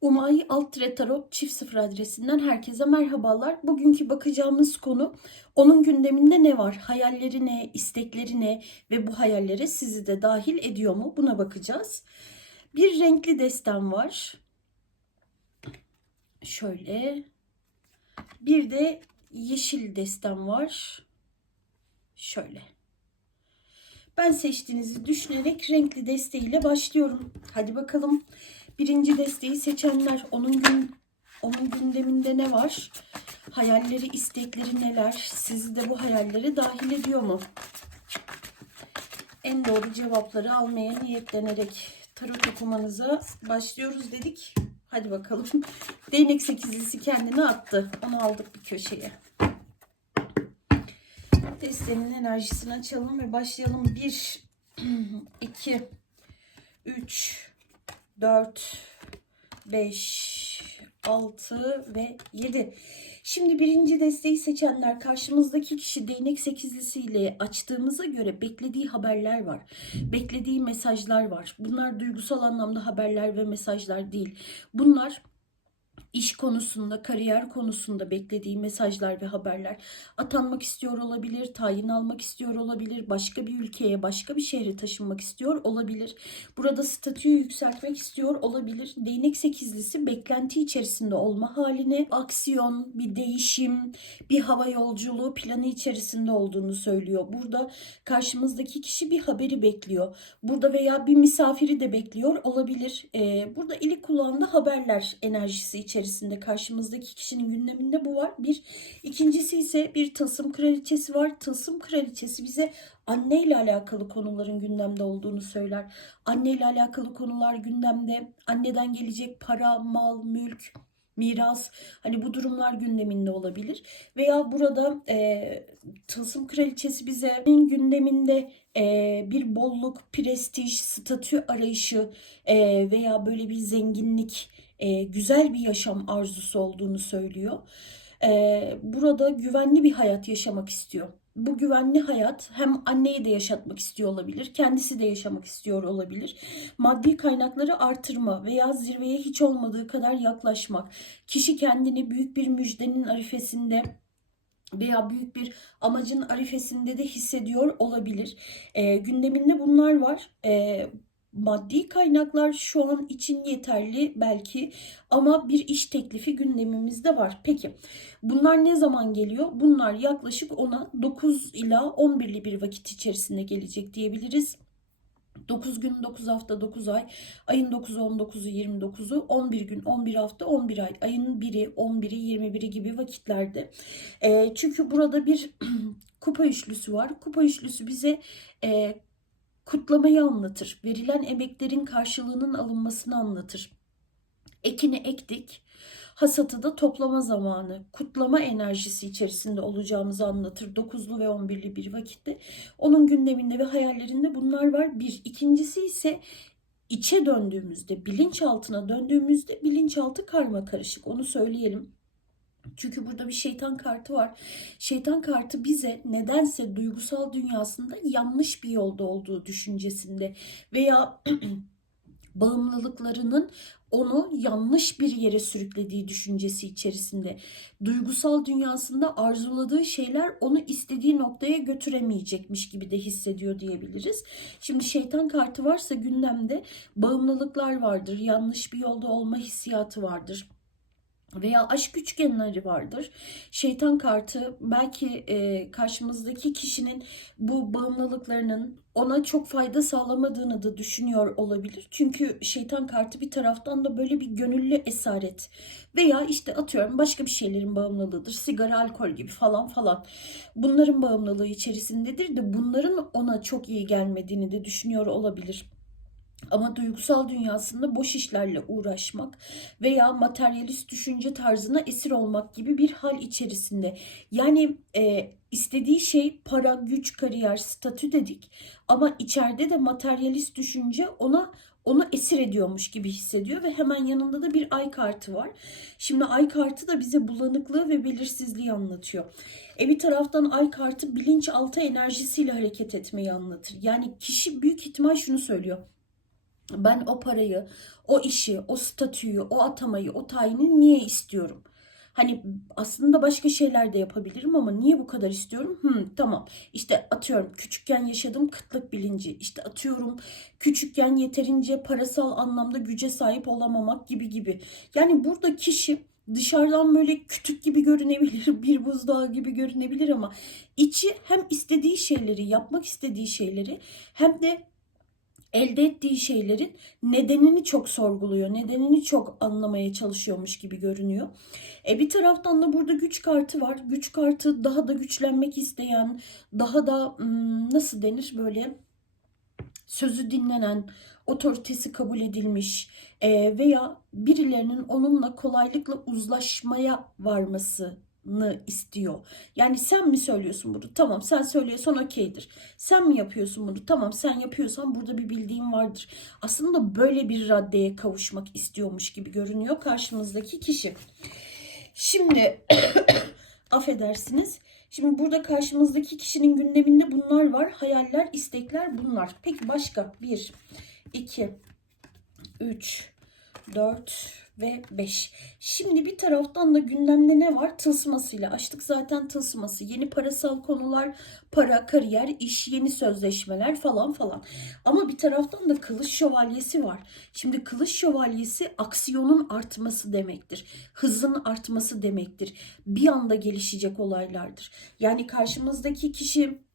Umay Alt Tarot çift sıfır adresinden herkese merhabalar. Bugünkü bakacağımız konu onun gündeminde ne var? Hayalleri ne, istekleri ne ve bu hayallere sizi de dahil ediyor mu? Buna bakacağız. Bir renkli destem var. Şöyle. Bir de yeşil destem var. Şöyle. Ben seçtiğinizi düşünerek renkli desteğiyle başlıyorum. Hadi bakalım. Birinci desteği seçenler onun gün onun gündeminde ne var? Hayalleri, istekleri neler? Sizi de bu hayallere dahil ediyor mu? En doğru cevapları almaya niyetlenerek tarot okumanıza başlıyoruz dedik. Hadi bakalım. Değnek sekizlisi kendini attı. Onu aldık bir köşeye. Destenin enerjisini açalım ve başlayalım. 1, 2, 3, 4, 5, 6 ve 7. Şimdi birinci desteği seçenler karşımızdaki kişi değnek sekizlisiyle açtığımıza göre beklediği haberler var. Beklediği mesajlar var. Bunlar duygusal anlamda haberler ve mesajlar değil. Bunlar iş konusunda, kariyer konusunda beklediği mesajlar ve haberler. Atanmak istiyor olabilir, tayin almak istiyor olabilir, başka bir ülkeye, başka bir şehre taşınmak istiyor olabilir. Burada statüyü yükseltmek istiyor olabilir. Değnek sekizlisi beklenti içerisinde olma haline, aksiyon, bir değişim, bir hava yolculuğu planı içerisinde olduğunu söylüyor. Burada karşımızdaki kişi bir haberi bekliyor. Burada veya bir misafiri de bekliyor olabilir. Ee, burada ili kulağında haberler enerjisi içerisinde içerisinde karşımızdaki kişinin gündeminde bu var. Bir. ikincisi ise bir tılsım kraliçesi var. Tılsım kraliçesi bize anne ile alakalı konuların gündemde olduğunu söyler. Anne ile alakalı konular gündemde. Anneden gelecek para, mal, mülk, miras hani bu durumlar gündeminde olabilir veya burada e, tılsım kraliçesi bize gündeminde e, bir bolluk, prestij, statü arayışı e, veya böyle bir zenginlik e, güzel bir yaşam arzusu olduğunu söylüyor. E, burada güvenli bir hayat yaşamak istiyor. Bu güvenli hayat hem anneyi de yaşatmak istiyor olabilir, kendisi de yaşamak istiyor olabilir. Maddi kaynakları artırma veya zirveye hiç olmadığı kadar yaklaşmak. Kişi kendini büyük bir müjdenin arifesinde veya büyük bir amacın arifesinde de hissediyor olabilir. E, gündeminde bunlar var. E, maddi kaynaklar şu an için yeterli belki ama bir iş teklifi gündemimizde var. Peki bunlar ne zaman geliyor? Bunlar yaklaşık ona 9 ila 11'li bir vakit içerisinde gelecek diyebiliriz. 9 gün, 9 hafta, 9 ay, ayın 9'u, 19'u, 29'u, 11 gün, 11 hafta, 11 ay, ayın 1'i, 11'i, 21'i gibi vakitlerde. E, çünkü burada bir kupa üçlüsü var. Kupa üçlüsü bize e, kutlamayı anlatır. Verilen emeklerin karşılığının alınmasını anlatır. Ekini ektik, hasatı da toplama zamanı, kutlama enerjisi içerisinde olacağımızı anlatır. 9'lu ve 11'li bir vakitte. Onun gündeminde ve hayallerinde bunlar var. Bir. ikincisi ise içe döndüğümüzde, bilinçaltına döndüğümüzde bilinçaltı karma karışık. Onu söyleyelim. Çünkü burada bir şeytan kartı var. Şeytan kartı bize nedense duygusal dünyasında yanlış bir yolda olduğu düşüncesinde veya bağımlılıklarının onu yanlış bir yere sürüklediği düşüncesi içerisinde. Duygusal dünyasında arzuladığı şeyler onu istediği noktaya götüremeyecekmiş gibi de hissediyor diyebiliriz. Şimdi şeytan kartı varsa gündemde bağımlılıklar vardır, yanlış bir yolda olma hissiyatı vardır veya aşk üçgenleri vardır. Şeytan kartı belki e, karşımızdaki kişinin bu bağımlılıklarının ona çok fayda sağlamadığını da düşünüyor olabilir. Çünkü şeytan kartı bir taraftan da böyle bir gönüllü esaret veya işte atıyorum başka bir şeylerin bağımlılığıdır. Sigara, alkol gibi falan falan. Bunların bağımlılığı içerisindedir de bunların ona çok iyi gelmediğini de düşünüyor olabilir. Ama duygusal dünyasında boş işlerle uğraşmak veya materyalist düşünce tarzına esir olmak gibi bir hal içerisinde. Yani e, istediği şey para, güç, kariyer, statü dedik. Ama içeride de materyalist düşünce ona onu esir ediyormuş gibi hissediyor ve hemen yanında da bir ay kartı var. Şimdi ay kartı da bize bulanıklığı ve belirsizliği anlatıyor. E bir taraftan ay kartı bilinçaltı enerjisiyle hareket etmeyi anlatır. Yani kişi büyük ihtimal şunu söylüyor Ben o parayı, o işi, o statüyü, o atamayı, o tayini niye istiyorum? Hani aslında başka şeyler de yapabilirim ama niye bu kadar istiyorum? Hmm, tamam. İşte atıyorum küçükken yaşadığım kıtlık bilinci. İşte atıyorum küçükken yeterince parasal anlamda güce sahip olamamak gibi gibi. Yani burada kişi dışarıdan böyle kütük gibi görünebilir, bir buzdağı gibi görünebilir ama içi hem istediği şeyleri, yapmak istediği şeyleri hem de elde ettiği şeylerin nedenini çok sorguluyor. Nedenini çok anlamaya çalışıyormuş gibi görünüyor. E bir taraftan da burada güç kartı var. Güç kartı daha da güçlenmek isteyen, daha da hmm, nasıl denir böyle sözü dinlenen, otoritesi kabul edilmiş e, veya birilerinin onunla kolaylıkla uzlaşmaya varması istiyor. Yani sen mi söylüyorsun bunu? Tamam sen söylüyorsan okeydir. Sen mi yapıyorsun bunu? Tamam sen yapıyorsan burada bir bildiğin vardır. Aslında böyle bir raddeye kavuşmak istiyormuş gibi görünüyor karşımızdaki kişi. Şimdi affedersiniz. Şimdi burada karşımızdaki kişinin gündeminde bunlar var. Hayaller, istekler bunlar. Peki başka? 1, 2, 3, 4 ve 5. Şimdi bir taraftan da gündemde ne var? Tılsmasıyla açtık zaten tılsması. Yeni parasal konular, para, kariyer, iş, yeni sözleşmeler falan falan. Ama bir taraftan da kılıç şövalyesi var. Şimdi kılıç şövalyesi aksiyonun artması demektir. Hızın artması demektir. Bir anda gelişecek olaylardır. Yani karşımızdaki kişi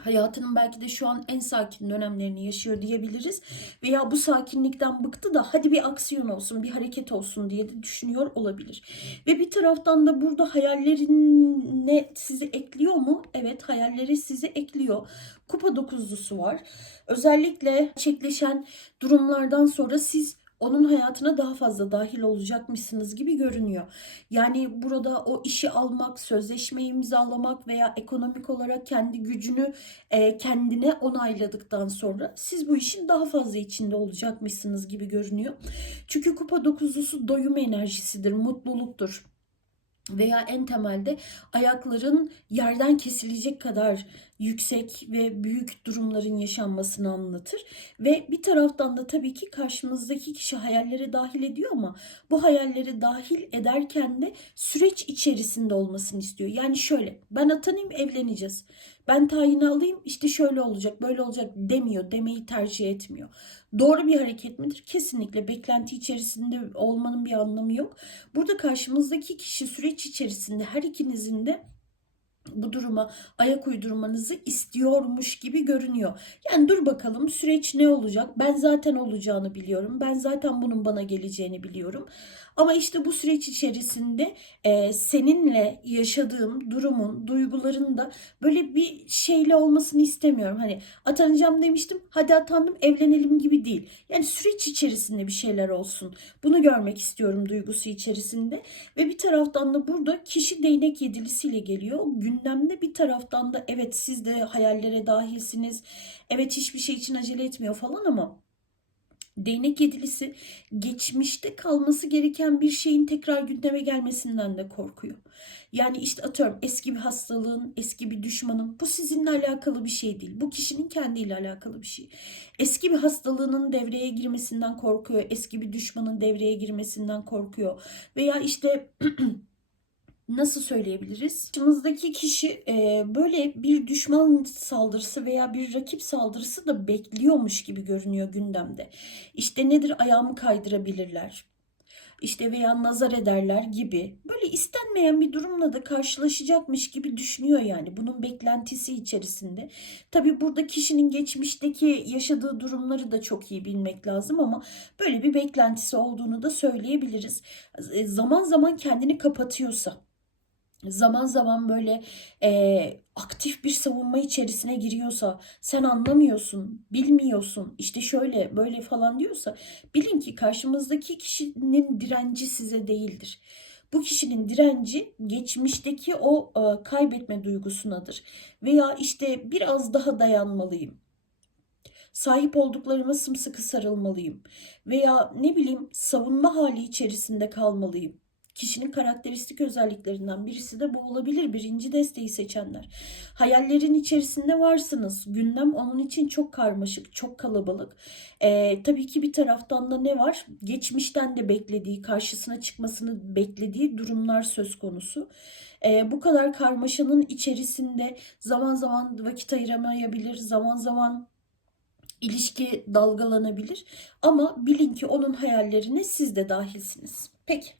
hayatının belki de şu an en sakin dönemlerini yaşıyor diyebiliriz. Veya bu sakinlikten bıktı da hadi bir aksiyon olsun, bir hareket olsun diye de düşünüyor olabilir. Ve bir taraftan da burada hayallerine sizi ekliyor mu? Evet hayalleri sizi ekliyor. Kupa dokuzlusu var. Özellikle gerçekleşen durumlardan sonra siz onun hayatına daha fazla dahil olacakmışsınız gibi görünüyor. Yani burada o işi almak, sözleşmeyi imzalamak veya ekonomik olarak kendi gücünü e, kendine onayladıktan sonra siz bu işin daha fazla içinde olacakmışsınız gibi görünüyor. Çünkü kupa dokuzlusu doyum enerjisidir, mutluluktur veya en temelde ayakların yerden kesilecek kadar yüksek ve büyük durumların yaşanmasını anlatır. Ve bir taraftan da tabii ki karşımızdaki kişi hayallere dahil ediyor ama bu hayallere dahil ederken de süreç içerisinde olmasını istiyor. Yani şöyle ben atanayım evleneceğiz. Ben tayini alayım işte şöyle olacak böyle olacak demiyor demeyi tercih etmiyor. Doğru bir hareket midir? Kesinlikle beklenti içerisinde olmanın bir anlamı yok. Burada karşımızdaki kişi süreç içerisinde her ikinizin de bu duruma ayak uydurmanızı istiyormuş gibi görünüyor. Yani dur bakalım süreç ne olacak? Ben zaten olacağını biliyorum. Ben zaten bunun bana geleceğini biliyorum. Ama işte bu süreç içerisinde e, seninle yaşadığım durumun, duyguların da böyle bir şeyle olmasını istemiyorum. Hani atanacağım demiştim, hadi atandım evlenelim gibi değil. Yani süreç içerisinde bir şeyler olsun. Bunu görmek istiyorum duygusu içerisinde. Ve bir taraftan da burada kişi değnek yedilisiyle geliyor. Gündemde bir taraftan da evet siz de hayallere dahilsiniz. Evet hiçbir şey için acele etmiyor falan ama Değnek yedilisi geçmişte kalması gereken bir şeyin tekrar gündeme gelmesinden de korkuyor. Yani işte atıyorum eski bir hastalığın, eski bir düşmanın bu sizinle alakalı bir şey değil. Bu kişinin kendiyle alakalı bir şey. Eski bir hastalığının devreye girmesinden korkuyor. Eski bir düşmanın devreye girmesinden korkuyor. Veya işte nasıl söyleyebiliriz? Karşımızdaki kişi e, böyle bir düşman saldırısı veya bir rakip saldırısı da bekliyormuş gibi görünüyor gündemde. İşte nedir ayağımı kaydırabilirler. İşte veya nazar ederler gibi böyle istenmeyen bir durumla da karşılaşacakmış gibi düşünüyor yani bunun beklentisi içerisinde. Tabi burada kişinin geçmişteki yaşadığı durumları da çok iyi bilmek lazım ama böyle bir beklentisi olduğunu da söyleyebiliriz. Zaman zaman kendini kapatıyorsa zaman zaman böyle e, aktif bir savunma içerisine giriyorsa sen anlamıyorsun, bilmiyorsun, işte şöyle böyle falan diyorsa bilin ki karşımızdaki kişinin direnci size değildir. Bu kişinin direnci geçmişteki o e, kaybetme duygusunadır. Veya işte biraz daha dayanmalıyım. Sahip olduklarıma sımsıkı sarılmalıyım. Veya ne bileyim savunma hali içerisinde kalmalıyım Kişinin karakteristik özelliklerinden birisi de bu olabilir. Birinci desteği seçenler. Hayallerin içerisinde varsınız. Gündem onun için çok karmaşık, çok kalabalık. Ee, tabii ki bir taraftan da ne var? Geçmişten de beklediği, karşısına çıkmasını beklediği durumlar söz konusu. Ee, bu kadar karmaşanın içerisinde zaman zaman vakit ayıramayabilir, zaman zaman ilişki dalgalanabilir. Ama bilin ki onun hayallerine siz de dahilsiniz. Peki.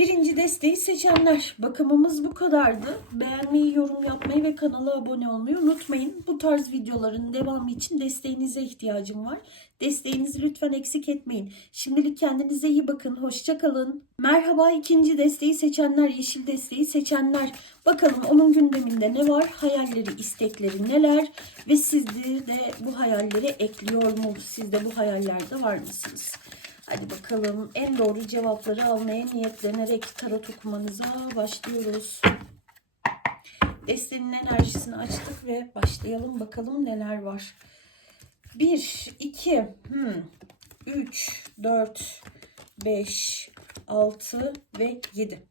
Birinci desteği seçenler. Bakımımız bu kadardı. Beğenmeyi, yorum yapmayı ve kanala abone olmayı unutmayın. Bu tarz videoların devamı için desteğinize ihtiyacım var. Desteğinizi lütfen eksik etmeyin. Şimdilik kendinize iyi bakın. Hoşçakalın. Merhaba ikinci desteği seçenler, yeşil desteği seçenler. Bakalım onun gündeminde ne var? Hayalleri, istekleri neler? Ve siz de bu hayalleri ekliyor mu? Siz de bu hayallerde var mısınız? Hadi bakalım en doğru cevapları almaya niyetlenerek tarot okumanıza başlıyoruz. Destenin enerjisini açtık ve başlayalım bakalım neler var. 1, 2, 3, 4, 5, 6 ve 7.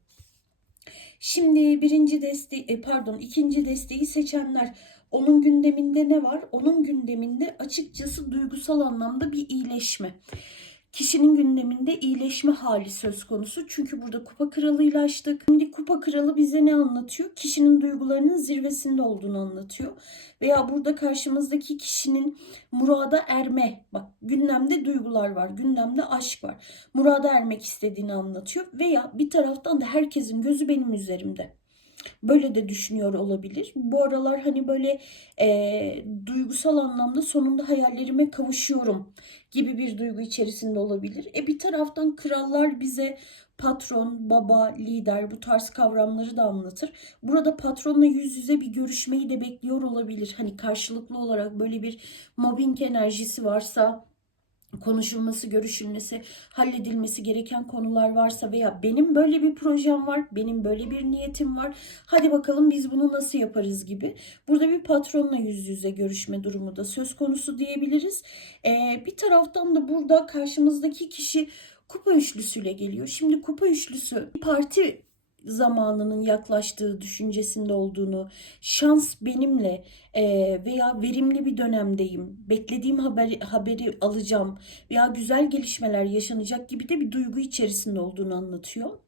Şimdi birinci desteği, e, pardon ikinci desteği seçenler onun gündeminde ne var? Onun gündeminde açıkçası duygusal anlamda bir iyileşme kişinin gündeminde iyileşme hali söz konusu. Çünkü burada kupa kralıyla açtık. Şimdi kupa kralı bize ne anlatıyor? Kişinin duygularının zirvesinde olduğunu anlatıyor. Veya burada karşımızdaki kişinin murada erme. Bak gündemde duygular var. Gündemde aşk var. Murada ermek istediğini anlatıyor. Veya bir taraftan da herkesin gözü benim üzerimde. Böyle de düşünüyor olabilir. Bu aralar hani böyle e, duygusal anlamda sonunda hayallerime kavuşuyorum gibi bir duygu içerisinde olabilir. E bir taraftan krallar bize patron, baba, lider bu tarz kavramları da anlatır. Burada patronla yüz yüze bir görüşmeyi de bekliyor olabilir. Hani karşılıklı olarak böyle bir mobbing enerjisi varsa konuşulması, görüşülmesi, halledilmesi gereken konular varsa veya benim böyle bir projem var, benim böyle bir niyetim var. Hadi bakalım biz bunu nasıl yaparız gibi. Burada bir patronla yüz yüze görüşme durumu da söz konusu diyebiliriz. Ee, bir taraftan da burada karşımızdaki kişi kupa üçlüsüyle geliyor. Şimdi kupa üçlüsü parti zamanının yaklaştığı düşüncesinde olduğunu, şans benimle e, veya verimli bir dönemdeyim, beklediğim haberi, haberi alacağım veya güzel gelişmeler yaşanacak gibi de bir duygu içerisinde olduğunu anlatıyor.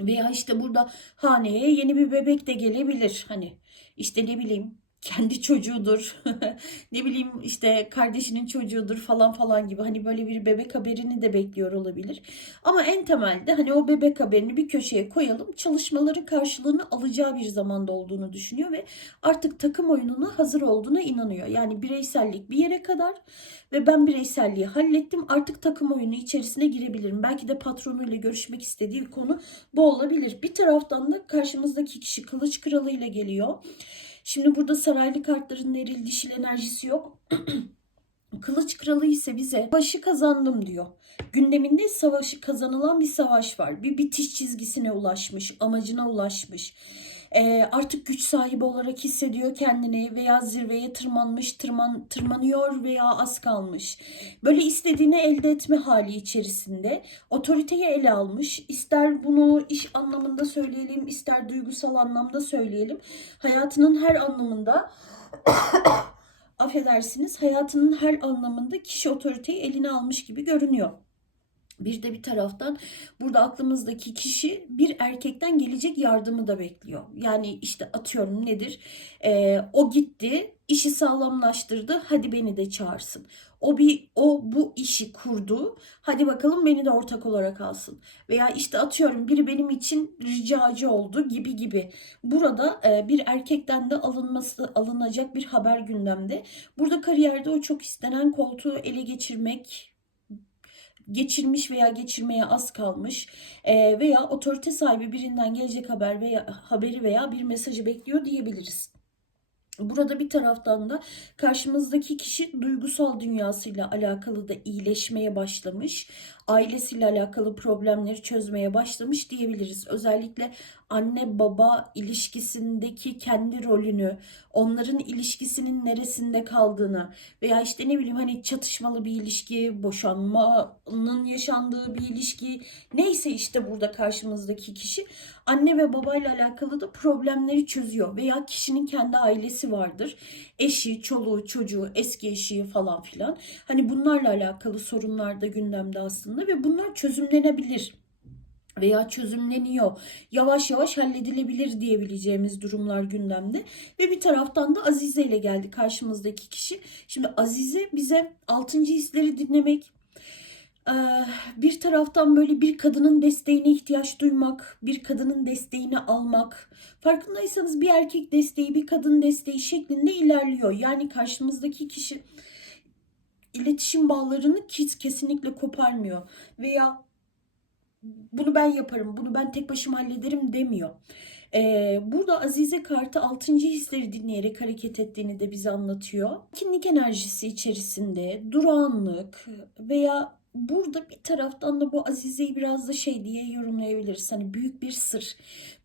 Veya işte burada haneye yeni bir bebek de gelebilir. Hani işte ne bileyim kendi çocuğudur. ne bileyim işte kardeşinin çocuğudur falan falan gibi. Hani böyle bir bebek haberini de bekliyor olabilir. Ama en temelde hani o bebek haberini bir köşeye koyalım. Çalışmaları karşılığını alacağı bir zamanda olduğunu düşünüyor ve artık takım oyununa hazır olduğuna inanıyor. Yani bireysellik bir yere kadar ve ben bireyselliği hallettim. Artık takım oyunu içerisine girebilirim. Belki de patronuyla görüşmek istediği konu bu olabilir. Bir taraftan da karşımızdaki kişi kılıç kralıyla geliyor. Şimdi burada saraylı kartların eril dişil enerjisi yok. Kılıç kralı ise bize savaşı kazandım diyor. Gündeminde savaşı kazanılan bir savaş var. Bir bitiş çizgisine ulaşmış, amacına ulaşmış e, artık güç sahibi olarak hissediyor kendini veya zirveye tırmanmış, tırman, tırmanıyor veya az kalmış. Böyle istediğini elde etme hali içerisinde otoriteyi ele almış. İster bunu iş anlamında söyleyelim, ister duygusal anlamda söyleyelim. Hayatının her anlamında affedersiniz hayatının her anlamında kişi otoriteyi eline almış gibi görünüyor. Bir de bir taraftan burada aklımızdaki kişi bir erkekten gelecek yardımı da bekliyor. Yani işte atıyorum nedir? Ee, o gitti, işi sağlamlaştırdı. Hadi beni de çağırsın. O bir o bu işi kurdu. Hadi bakalım beni de ortak olarak alsın. Veya işte atıyorum biri benim için ricacı oldu gibi gibi. Burada e, bir erkekten de alınması alınacak bir haber gündemde. Burada kariyerde o çok istenen koltuğu ele geçirmek geçirmiş veya geçirmeye az kalmış e, veya otorite sahibi birinden gelecek haber veya haberi veya bir mesajı bekliyor diyebiliriz. Burada bir taraftan da karşımızdaki kişi duygusal dünyasıyla alakalı da iyileşmeye başlamış. Ailesiyle alakalı problemleri çözmeye başlamış diyebiliriz. Özellikle anne baba ilişkisindeki kendi rolünü, onların ilişkisinin neresinde kaldığını veya işte ne bileyim hani çatışmalı bir ilişki, boşanmanın yaşandığı bir ilişki neyse işte burada karşımızdaki kişi anne ve babayla alakalı da problemleri çözüyor veya kişinin kendi ailesi vardır. Eşi, çoluğu, çocuğu, eski eşi falan filan. Hani bunlarla alakalı sorunlar da gündemde aslında ve bunlar çözümlenebilir veya çözümleniyor. Yavaş yavaş halledilebilir diyebileceğimiz durumlar gündemde. Ve bir taraftan da Azize ile geldi karşımızdaki kişi. Şimdi Azize bize altıncı hisleri dinlemek, bir taraftan böyle bir kadının desteğine ihtiyaç duymak, bir kadının desteğini almak. Farkındaysanız bir erkek desteği, bir kadın desteği şeklinde ilerliyor. Yani karşımızdaki kişi iletişim bağlarını kes- kesinlikle koparmıyor veya bunu ben yaparım, bunu ben tek başıma hallederim demiyor. Ee, burada Azize kartı 6. hisleri dinleyerek hareket ettiğini de bize anlatıyor. Kinlik enerjisi içerisinde durağanlık veya burada bir taraftan da bu Azize'yi biraz da şey diye yorumlayabiliriz. Hani büyük bir sır,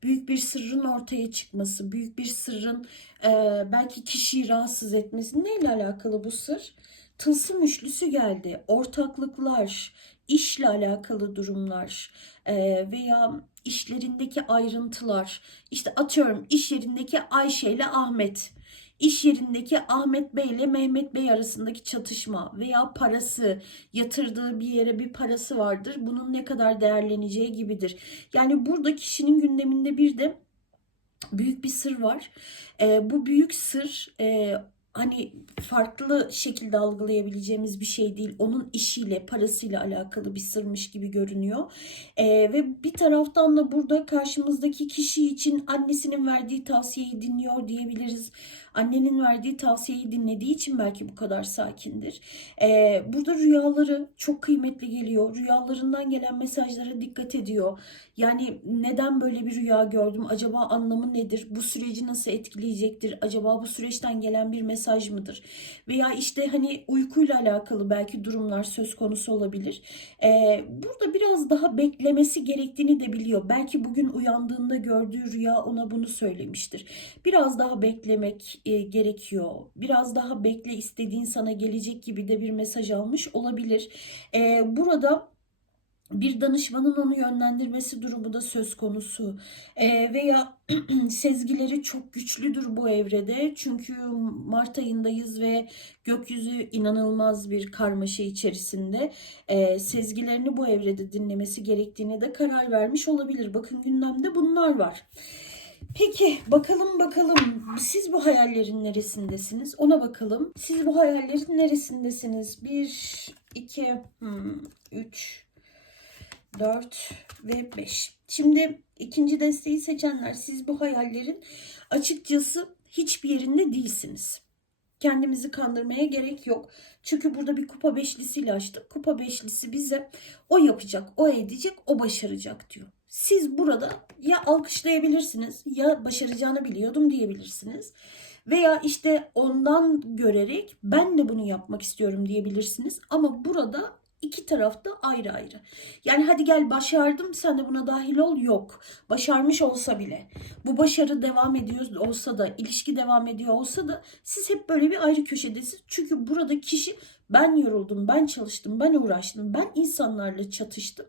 büyük bir sırrın ortaya çıkması, büyük bir sırrın e, belki kişiyi rahatsız etmesi. Neyle alakalı bu sır? Tılsım üçlüsü geldi. Ortaklıklar, işle alakalı durumlar e, veya işlerindeki ayrıntılar. İşte atıyorum iş yerindeki Ayşe ile Ahmet, iş yerindeki Ahmet Bey ile Mehmet Bey arasındaki çatışma veya parası, yatırdığı bir yere bir parası vardır. Bunun ne kadar değerleneceği gibidir. Yani burada kişinin gündeminde bir de büyük bir sır var. E, bu büyük sır e, hani farklı şekilde algılayabileceğimiz bir şey değil. Onun işiyle, parasıyla alakalı bir sırmış gibi görünüyor. Ee, ve bir taraftan da burada karşımızdaki kişi için annesinin verdiği tavsiyeyi dinliyor diyebiliriz. Annenin verdiği tavsiyeyi dinlediği için belki bu kadar sakindir. Ee, burada rüyaları çok kıymetli geliyor. Rüyalarından gelen mesajlara dikkat ediyor. Yani neden böyle bir rüya gördüm? Acaba anlamı nedir? Bu süreci nasıl etkileyecektir? Acaba bu süreçten gelen bir mesaj mıdır? Veya işte hani uykuyla alakalı belki durumlar söz konusu olabilir. Ee, burada biraz daha beklemesi gerektiğini de biliyor. Belki bugün uyandığında gördüğü rüya ona bunu söylemiştir. Biraz daha beklemek e, gerekiyor. Biraz daha bekle istediğin sana gelecek gibi de bir mesaj almış olabilir. Ee, burada bir danışmanın onu yönlendirmesi durumu da söz konusu. Ee, veya sezgileri çok güçlüdür bu evrede. Çünkü Mart ayındayız ve gökyüzü inanılmaz bir karmaşa içerisinde. Ee, sezgilerini bu evrede dinlemesi gerektiğine de karar vermiş olabilir. Bakın gündemde bunlar var. Peki bakalım bakalım siz bu hayallerin neresindesiniz? Ona bakalım. Siz bu hayallerin neresindesiniz? 1, 2, 3, 4 ve 5. Şimdi ikinci desteği seçenler siz bu hayallerin açıkçası hiçbir yerinde değilsiniz. Kendimizi kandırmaya gerek yok. Çünkü burada bir kupa beşlisiyle açtık. Kupa beşlisi bize o yapacak, o edecek, o başaracak diyor. Siz burada ya alkışlayabilirsiniz ya başaracağını biliyordum diyebilirsiniz. Veya işte ondan görerek ben de bunu yapmak istiyorum diyebilirsiniz. Ama burada iki tarafta ayrı ayrı. Yani hadi gel başardım sen de buna dahil ol yok. Başarmış olsa bile bu başarı devam ediyor olsa da ilişki devam ediyor olsa da siz hep böyle bir ayrı köşedesiniz. Çünkü burada kişi ben yoruldum, ben çalıştım, ben uğraştım, ben insanlarla çatıştım.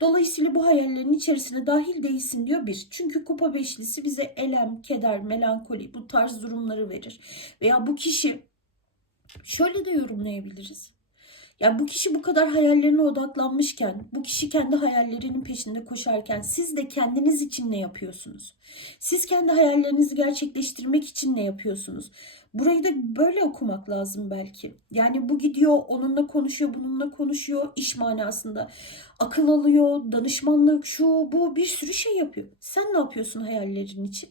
Dolayısıyla bu hayallerin içerisine dahil değilsin diyor bir. Çünkü kupa beşlisi bize elem, keder, melankoli bu tarz durumları verir. Veya bu kişi şöyle de yorumlayabiliriz. Ya bu kişi bu kadar hayallerine odaklanmışken, bu kişi kendi hayallerinin peşinde koşarken siz de kendiniz için ne yapıyorsunuz? Siz kendi hayallerinizi gerçekleştirmek için ne yapıyorsunuz? Burayı da böyle okumak lazım belki. Yani bu gidiyor onunla konuşuyor, bununla konuşuyor iş manasında. Akıl alıyor, danışmanlık, şu bu bir sürü şey yapıyor. Sen ne yapıyorsun hayallerin için?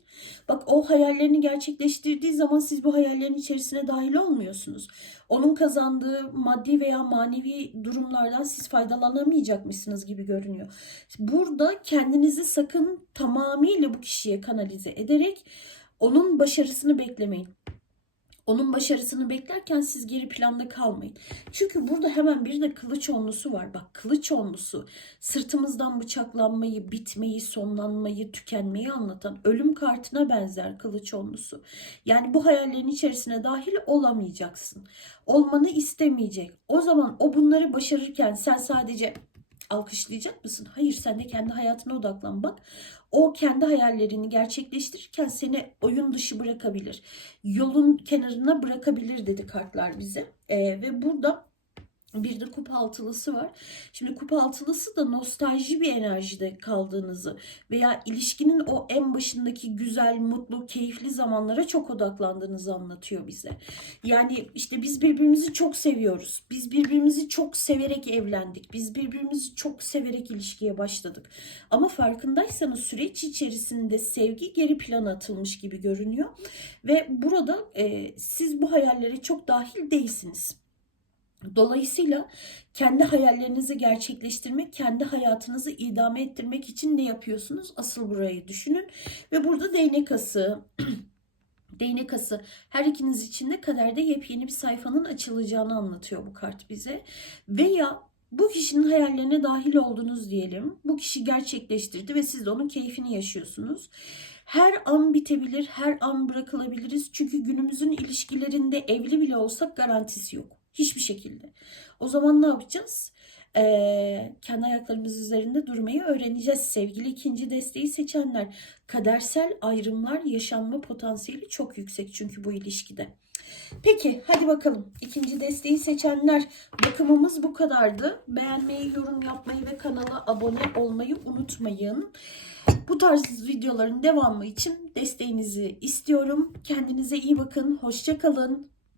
Bak o hayallerini gerçekleştirdiği zaman siz bu hayallerin içerisine dahil olmuyorsunuz. Onun kazandığı maddi veya manevi durumlardan siz faydalanamayacakmışsınız gibi görünüyor. Burada kendinizi sakın tamamıyla bu kişiye kanalize ederek onun başarısını beklemeyin. Onun başarısını beklerken siz geri planda kalmayın. Çünkü burada hemen bir de kılıç onlusu var. Bak kılıç onlusu sırtımızdan bıçaklanmayı, bitmeyi, sonlanmayı, tükenmeyi anlatan ölüm kartına benzer kılıç onlusu. Yani bu hayallerin içerisine dahil olamayacaksın. Olmanı istemeyecek. O zaman o bunları başarırken sen sadece alkışlayacak mısın? Hayır sen de kendi hayatına odaklan bak. O kendi hayallerini gerçekleştirirken seni oyun dışı bırakabilir. Yolun kenarına bırakabilir dedi kartlar bize. Ee, ve burada bir de kupa altılısı var. Şimdi kupa altılısı da nostalji bir enerjide kaldığınızı veya ilişkinin o en başındaki güzel, mutlu, keyifli zamanlara çok odaklandığınızı anlatıyor bize. Yani işte biz birbirimizi çok seviyoruz. Biz birbirimizi çok severek evlendik. Biz birbirimizi çok severek ilişkiye başladık. Ama farkındaysanız süreç içerisinde sevgi geri plana atılmış gibi görünüyor. Ve burada e, siz bu hayallere çok dahil değilsiniz. Dolayısıyla kendi hayallerinizi gerçekleştirmek, kendi hayatınızı idame ettirmek için ne yapıyorsunuz? Asıl burayı düşünün. Ve burada değnek ası, değnek ası her ikiniz için de kaderde yepyeni bir sayfanın açılacağını anlatıyor bu kart bize. Veya bu kişinin hayallerine dahil oldunuz diyelim. Bu kişi gerçekleştirdi ve siz de onun keyfini yaşıyorsunuz. Her an bitebilir, her an bırakılabiliriz. Çünkü günümüzün ilişkilerinde evli bile olsak garantisi yok. Hiçbir şekilde. O zaman ne yapacağız? Ee, kendi ayaklarımız üzerinde durmayı öğreneceğiz. Sevgili ikinci desteği seçenler. Kadersel ayrımlar yaşanma potansiyeli çok yüksek çünkü bu ilişkide. Peki hadi bakalım. İkinci desteği seçenler bakımımız bu kadardı. Beğenmeyi, yorum yapmayı ve kanala abone olmayı unutmayın. Bu tarz videoların devamı için desteğinizi istiyorum. Kendinize iyi bakın. Hoşça kalın.